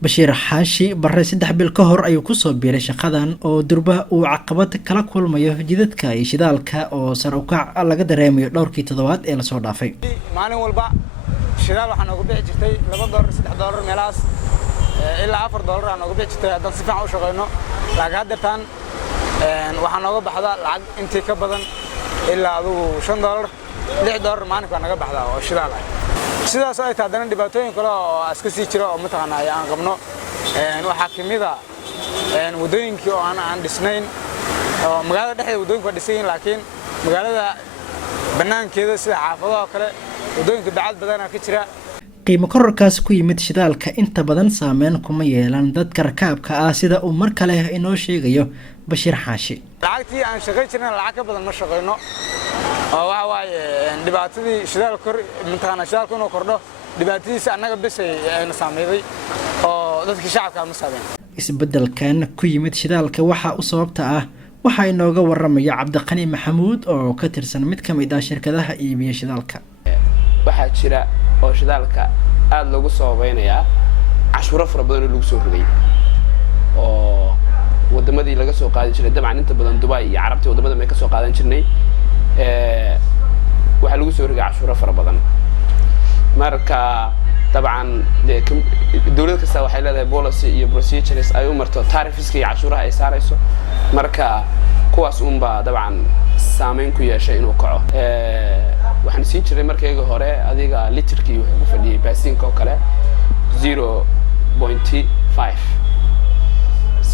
Bashiir Xaashi barre 3 bil ka hor ayuu ku soo biiray shaqadan oo durba uu caqabad kala kulmayo jidadka iyo shidaalka oo sar u kac laga dareemayo dhowrkii toddobaad ee la soo dhaafay. Maalin walba shidaal waxaan ugu bixi jirtay $2 $3 meelaas ilaa $4 aan ugu bixi jirtay haddaan si fiican u shaqeyno. Laakiin hadda tan waxaan uga baxdaa lacag intii ka badan ilaa adigu $5 $6 maalinka naga baxdaa oo shidaal ah. sidaas ay tahay dhibaatooyin kale oo iska sii jira oo mataqaanaa aan qabno waxa kamida wadooyinkii oo aan dhisnayn oo magaalada dhexdeeda wadooyinku dhisay laakiin magaalada banaankeeda sida xaafadaha kale wadooyinka bacad badan ka jira qiimo kororkaas ku yimid shidaalka inta badan saameyn kuma yeelan dadka rakaabka ah sida uu mar kale inoo sheegayo Bashiir Xaashi. lacagtii aan shaqeyn jirnay lacag ka badan ma shaqeyno oo waxa waaye dhibaatadii shidaal kor intaan shidaalku inuu kordho dhibaatadiisa annaga bas ay saameeyay oo dadka shacabka ma saameyn. Isbeddelkan ku yimid shidaalka waxa uu sababta ah waxa inooga waramaya Cabdiqani Maxamuud oo ka tirsan mid ka mid ah shirkadaha iibiya shidaalka. waxaa jira oo shidaalka aad lagu soo weynayaa cashuuro fara badan oo lagu soo rogay oo wadamadii laga soo qaadi jiray dabcan inta badan Dubai iyo Carabta wadamada ma ka soo qaadan jirnay waxa lagu soo rogay cashuuro fara badan marka dabcan dawladda kasta waxay leedahay policy iyo procedures ay u marto tarifiska iyo cashuuraha ay saarayso marka kuwaas unba dabcan saameyn ku yeeshay inuu kaco waxaan siin jiray markayga hore adiga litirkii wuxuu ku fadhiyay baasinka oo kale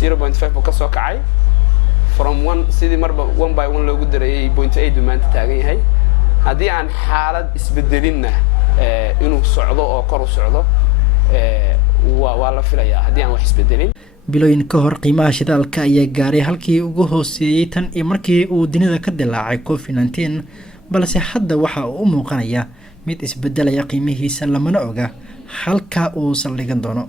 0.5 buu ka soo kacay from 1 sidii marba 1 by 1 loogu dareeyay 0.8 maanta taagan yahay haddii aan xaalad isbedelinna inuu socdo oo kor u socdo waa la filayaa haddii aan wax isbedelin bilooyin ka hor qiimaha shidaalka ayaa gaaray halkii ugu hooseeyay tan iyo markii uu dunida ka dilaacay COVID-19 balse hadda waxa uu u muuqanaya mid isbedelaya qiimihiisa lamana oga halka uu saldhigan doono.